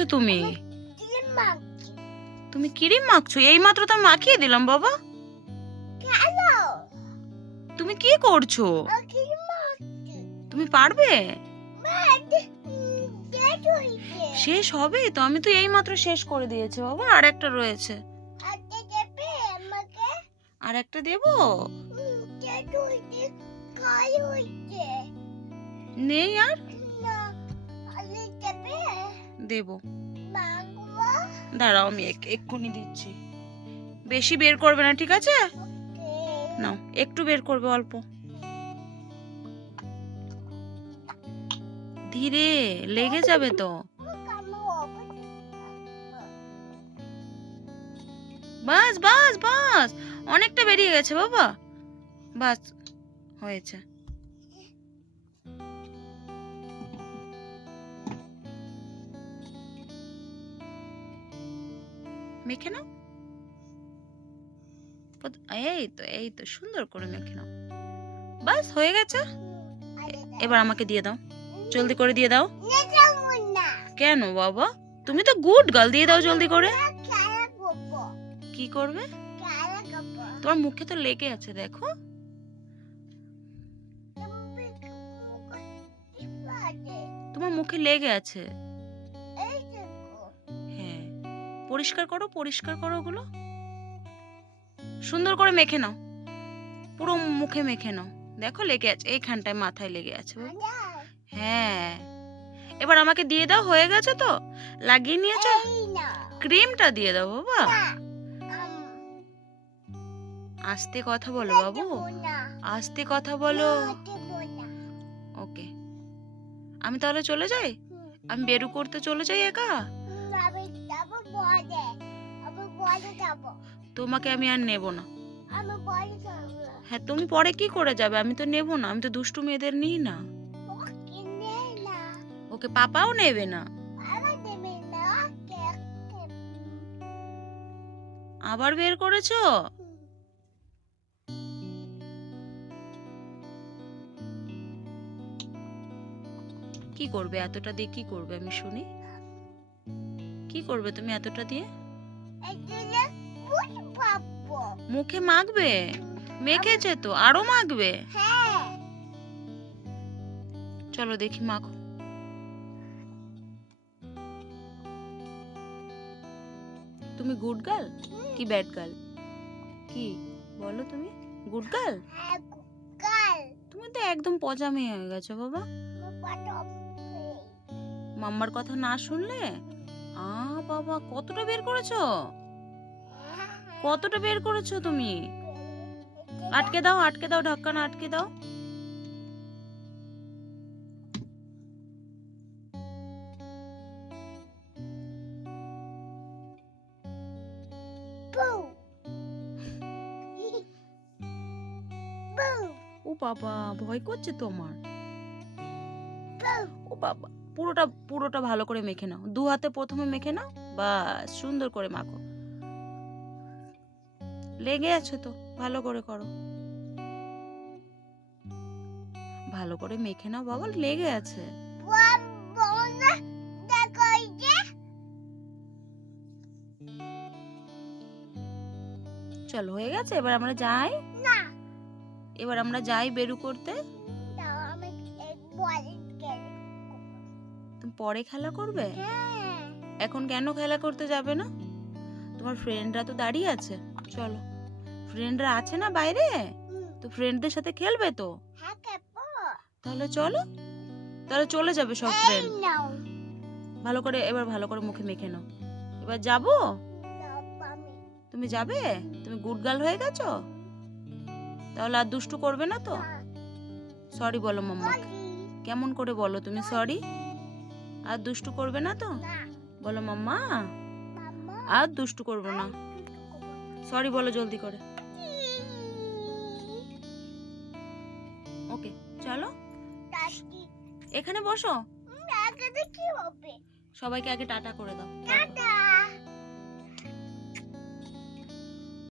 করছো তুমি? তুমি ক্রিম মাখছো? এই মাত্র তো আমি মাখিয়ে দিলাম বাবা। তুমি কি করছো? তুমি পারবে? শেষ হবে তো, আমি তো এই মাত্র শেষ করে দিয়েছি বাবা, আর একটা রয়েছে। আর একটা দেবো? নেই আর? দেবো, দাঁড়াও আমি এক্ষুনি দিচ্ছি। বেশি বের করবে না, ঠিক আছে? নাও, একটু বের করবে, অল্প ধীরে, লেগে যাবে তো। বাস বাস বাস, অনেকটা বেরিয়ে গেছে বাবা, বাস হয়েছে। মেখে নাও, এই তো সুন্দর করে মেখে নাও, বাস হয়ে গেছে। এবার আমাকে দিয়ে দাও, জলদি করে দিয়ে দাও। কেন বাবা, তুমি তো গুড গার্ল, দিয়ে দাও জলদি করে। কি করবে? তোমার মুখে তো লেগে আছে, দেখো। তোমার মুখে লেগে আছে। হ্যাঁ, পরিষ্কার করো, পরিষ্কার করো ওগুলো, সুন্দর করে মেখে নাও, পুরো মুখে মেখে নাও। দেখো লেগে আছে, এইখানটায় মাথায় লেগে আছে। হ্যাঁ, এবার আমাকে দিয়ে দাও, হয়ে গেছে তো, লাগিয়ে নিয়েছো। ক্রিমটা দিয়ে দাও বাবা। আস্তে কথা বলো বাবু, আস্তে কথা বলো। ওকে, আমি তাহলে চলে যাই, আমি বেরু করতে চলে যাই একা। তোমাকে আমি আর নেব না। হ্যাঁ, তুমি পরে কি করে যাবে, আমি তো নেব না, আমি তো দুষ্টু মেয়েদের নিই না। ওকে পাপাও নেবে না। আবার বের করেছো? কি করবে এতটা দিয়ে, কি করবে আমি শুনি? কি করবে তুমি এতটা দিয়ে? মুখে মাখবে? মেখেছে তো, আরো মাখবে? চলো দেখি, মাখো। তুমি গুড গার্ল কি ব্যাড গার্ল, কি বলো তুমি? Good girl? তুমি তো একদম পচা মেয়ে হয়ে গেছো বাবা, মাম্মার কথা না শুনলে। বাবা, কতটা বের করেছো, কতটা বের করেছো তুমি? আটকে দাও, আটকে দাও, ঢাকনা আটকে দাও। ও বাবা, ভয় করছে তোমার? ও বাবা, পুরোটা পুরোটা ভালো করে মেখে নাও, দু হাতে প্রথমে মেখে নাও, বাস সুন্দর করে মাখো। লেগে আছে তো, ভালো করে করো, ভালো করে মেখে নাও বাবা, লেগে আছে। চলো হয়ে গেছে, এবার আমরা যাই। এবার আমরা যাই বেরু করতে। তুমি পরে খেলা করবে? এখন কেন খেলা করতে যাবে না? তোমার ফ্রেন্ডরা তো দাঁড়িয়ে আছে, চলো। ফ্রেন্ডরা আছে না বাইরে, তো ফ্রেন্ডদের সাথে খেলবে তো। তাহলে চলো, তাহলে চলে যাবে সব ফ্রেন্ড। ভালো করে, এবার ভালো করে মুখে মেখে নাও। এবার যাবো? তুমি যাবে? তুমি গুড গার্ল হয়ে গেছো, তাহলে আর দুষ্টু করবে না তো? সরি বলো মাম্মা, কেমন করে বলো তুমি সরি? আর দুষ্টু করবে না তো? বলো মাম্মা, আর দুষ্টু করবো না, সরি বলো জলদি করে। ওকে চলো, এখানে বসো। সবাইকে আগে টাটা করে দাও।